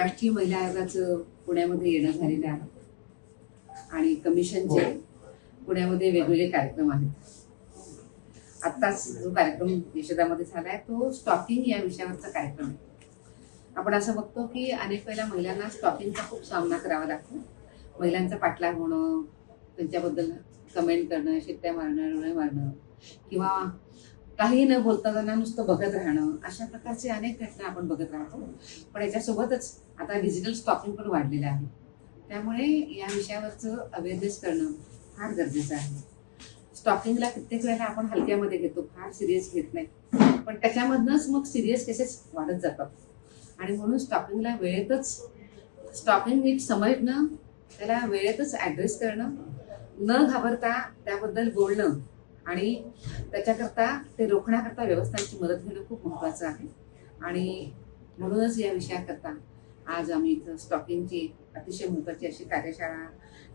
राष्ट्रीय महिला आयोगाचं पुण्यामध्ये येणं झालेलं आहे आणि कमिशनचे पुण्यामध्ये वेगवेगळे कार्यक्रम आहेत. आत्ताच जो कार्यक्रम यशोदामध्ये झालाय तो स्टॉकिंग या विषयावरचा कार्यक्रम आहे. आपण असं बघतो की अनेक वेळेला महिलांना स्टॉकिंगचा खूप सामना करावा लागतो. महिलांचा पाठलाग होणं, त्यांच्याबद्दल कमेंट करणं, शिट्ट्या मारणं, डोळे मारणं किंवा काही न बोलता त्यांना नुसतं बघत राहणं, अशा प्रकारचे अनेक घटना आपण बघत राहतो. पण याच्यासोबतच आता डिजिटल स्टॉकिंग पण वाढलेलं आहे. त्यामुळे या विषयावरचं अवेअरनेस करणं फार गरजेचं आहे. स्टॉकिंगला कित्येक वेळेला आपण हलक्यामध्ये घेतो, फार सिरियस घेत नाही, पण त्याच्यामधनंच मग सिरियस केसेस वाढत जातात. आणि म्हणून स्टॉकिंगला वेळेतच स्टॉकिंग नीट समजणं, त्याला वेळेतच ॲड्रेस करणं, न घाबरता त्याबद्दल बोलणं आणि त्याच्याकरता ते रोखण्याकरता व्यवस्थांची मदत घेणं खूप महत्त्वाचं आहे. आणि म्हणूनच या विषयाकरता आज आम्ही इथं स्टॉकिंगची अतिशय महत्त्वाची अशी कार्यशाळा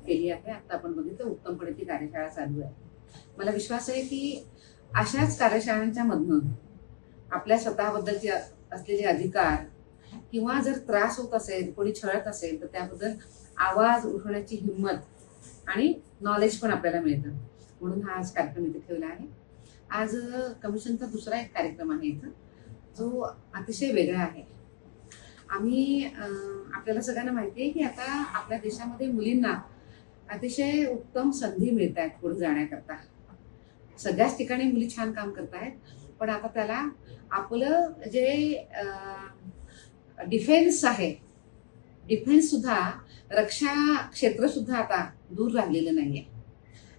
केली आहे. आता आपण बघितलं उत्तमपणे ती कार्यशाळा चालू आहे. मला विश्वास आहे की अशाच कार्यशाळांच्या मधनं आपल्या स्वतःबद्दलचे असलेले अधिकार किंवा जर त्रास होत असेल, कोणी छळत असेल तर त्याबद्दल आवाज उठवण्याची हिंमत आणि नॉलेज पण आपल्याला मिळतं. म्हणून हा आज कार्यक्रम इथे ठेवला आहे. आज कमिशनचा दुसरा एक कार्यक्रम आहे इथं, जो अतिशय वेगळा आहे. आम्ही आपल्याला सगळ्यांना माहिती आहे की आता आपल्या देशामध्ये मुलींना अतिशय उत्तम संधी मिळत आहेत पुढे जाण्याकरता. सगळ्याच ठिकाणी मुली छान काम करत आहेत, पण आता त्याला आपलं जे डिफेन्स आहे, डिफेन्स सुद्धा, रक्षा क्षेत्र सुद्धा आता दूर राहिलेलं नाहीये.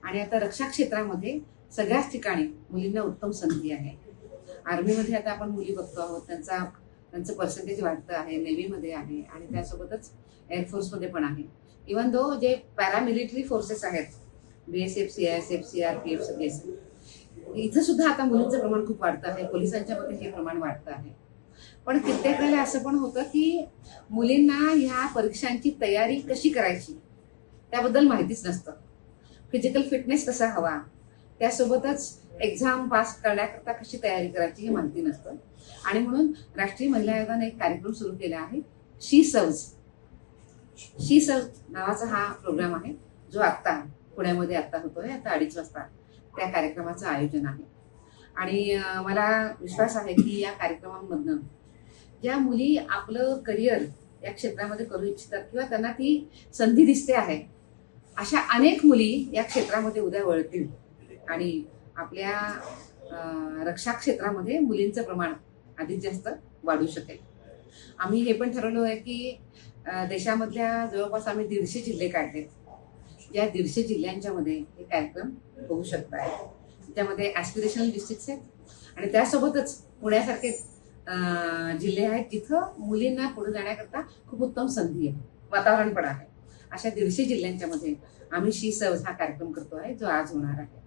आणि आता रक्षा क्षेत्रामध्ये सगळ्याच ठिकाणी मुलींना उत्तम संधी आहे. आर्मीमध्ये आता आपण मुली बघतो आहोत, त्यांचं पर्सेंटेज वाढतं आहे, नेव्हीमध्ये आहे आणि त्यासोबतच एअरफोर्समध्ये पण आहे. इवन दो जे पॅरामिलिटरी फोर्सेस आहेत, BSF, CISF, CRPF, सगळे इथं सुद्धा आता मुलींचं प्रमाण खूप वाढतं आहे. पोलिसांच्या मध्ये हे प्रमाण वाढतं आहे. पण कित्येक वेळेला असं पण होतं की मुलींना ह्या परीक्षांची तयारी कशी करायची त्याबद्दल माहितीच नसतं. फिजिकल फिटनेस कसा हवा, त्यासोबतच एक्झाम पास करण्याकरता कशी तयारी करायची हे माहिती नसतं. आणि म्हणून राष्ट्रीय महिला आयोगाने एक कार्यक्रम सुरू केला आहे, शी सर्व्स नावाचा हा प्रोग्राम आहे, जो आत्ता पुण्यामध्ये आत्ता होतोय. आता 2:30 वाजता त्या कार्यक्रमाचं आयोजन आहे. आणि मला विश्वास आहे की या कार्यक्रमांमधनं ज्या मुली आपलं करिअर या क्षेत्रामध्ये करू इच्छितात किंवा त्यांना ती संधी दिसते आहे, अशा अनेक मुली या क्षेत्रामध्ये उद्या वळतील आणि आपल्या रक्षा क्षेत्रामध्ये मुलींचं प्रमाण अधिक जास्त वाढू शकेल. आम्ही हे पण ठरवलं आहे की देशामधल्या जवळपास आम्ही 150 जिल्हे काढलेत. या 150 जिल्ह्यांच्या मध्ये हे कार्यक्रम होऊ शकतात. त्यामध्ये ॲस्पिरेशनल डिस्ट्रिक्ट्स आहेत आणि त्यासोबतच पुण्यासारखे जिल्हे आहेत जिथं मुलींना पुढे जाण्याकरता खूप उत्तम संधी आहे, वातावरण पण आहे. अशा 150 जिल्ह्यांच्या मध्ये आम्ही शी सर्व्स हा कार्यक्रम करतो आहे, जो आज होणार आहे.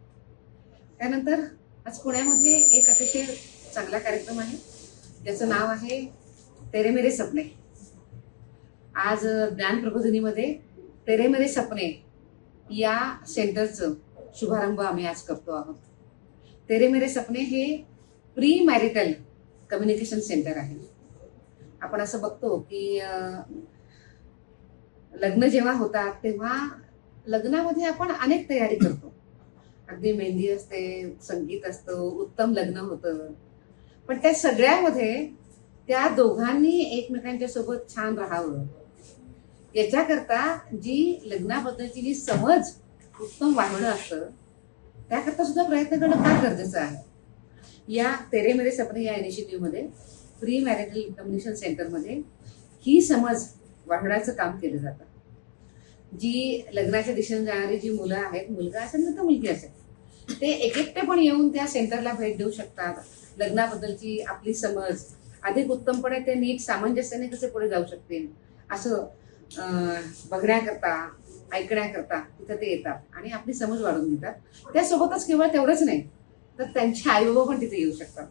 त्यानंतर आज पुण्यामध्ये एक अतिशय चांगला कार्यक्रम आहे, ज्याचं नाव आहे तेरे मेरे सपने. आज ज्ञान प्रबोधिनीमध्ये तेरे मेरे सपने या सेंटरचं शुभारंभ आम्ही आज करतो आहोत. तेरे मेरे सपने हे प्री मॅरिटल कम्युनिकेशन सेंटर आहे. आपण असं बघतो की लग्न जेव्हा होतात तेव्हा लग्नामध्ये आपण अनेक तयारी करतो. अगदी मेहंदी असते, संगीत असतं, उत्तम लग्न होतं. पण त्या सगळ्यामध्ये त्या दोघांनी एकमेकांच्या सोबत छान राहावं याच्याकरता जी लग्नाबद्दलची जी समज उत्तम वाढवणं असतं, त्याकरता सुद्धा प्रयत्न करणं फार गरजेचं आहे. या तेरे मेरे सपने या इनिशिएटिव्हमध्ये प्री मॅरिटल कम्युनिकेशन सेंटरमध्ये ही समज वाढवण्याचं काम केलं जातं. जी लग्नाच्या दिशेने जाणारी जी मुलं आहेत, मुलगा असेल ना तर मुलगी असेल, ते एकटे पण येऊन त्या सेंटरला भेट देऊ शकतात. लग्नाबद्दलची आपली समज अधिक उत्तमपणे ते नीट सामंजस्याने कसे पुढे जाऊ शकतील असं बघण्याकरता, ऐकण्याकरता तिथं ते येतात आणि आपली समज वाढवून घेतात. त्यासोबतच केवळ तेवढंच नाही तर त्यांचे आई बाबा पण तिथे येऊ शकतात.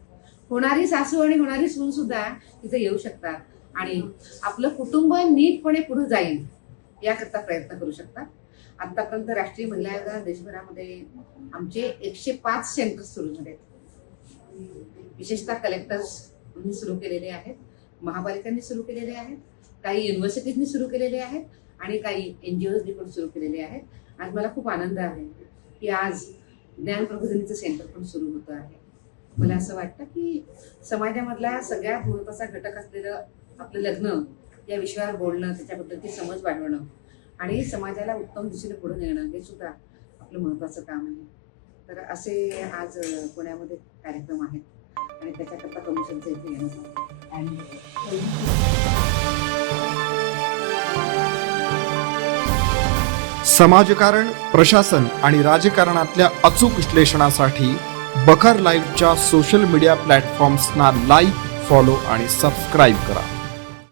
होणारी सासू आणि होणारी सून सुद्धा तिथे येऊ शकतात आणि आपलं कुटुंब नीटपणे पुढे जाईल याकरता प्रयत्न करू शकतात. आतापर्यंत राष्ट्रीय महिला आयोगाने देशभरामध्ये आमचे 105 सेंटर्स सुरू झालेत. विशेषतः कलेक्टर्स सुरू केलेले आहेत, महापालिकांनी सुरू केलेले आहेत काही युनिव्हर्सिटीजनी सुरू केलेले आहेत आणि काही NGOजनी पण सुरू केलेले आहेत. आज मला खूप आनंद आहे की आज ज्ञान प्रबोधिनीचं सेंटर पण सुरू होतं आहे. मला असं वाटतं की समाजामधला सगळ्यात महत्त्वाचा घटक असलेलं आपलं लग्न या विषयावर बोलणं, त्याच्याबद्दलची समज वाढवणं आणि समाजाला उत्तम दिशेने पुढे नेणं हे सुद्धा आपलं महत्त्वाचं काम आहे. तर असे आज पुण्यामध्ये कार्यक्रम आहेत आणि त्याच्याकरता कमिशनचं इथे येणं झालं. समाजकारण, प्रशासन आणि राजकारणातल्या अचूक विश्लेषणासाठी बखर लाईव्हच्या सोशल मीडिया प्लॅटफॉर्म्सना लाईक, फॉलो आणि सबस्क्राईब करा.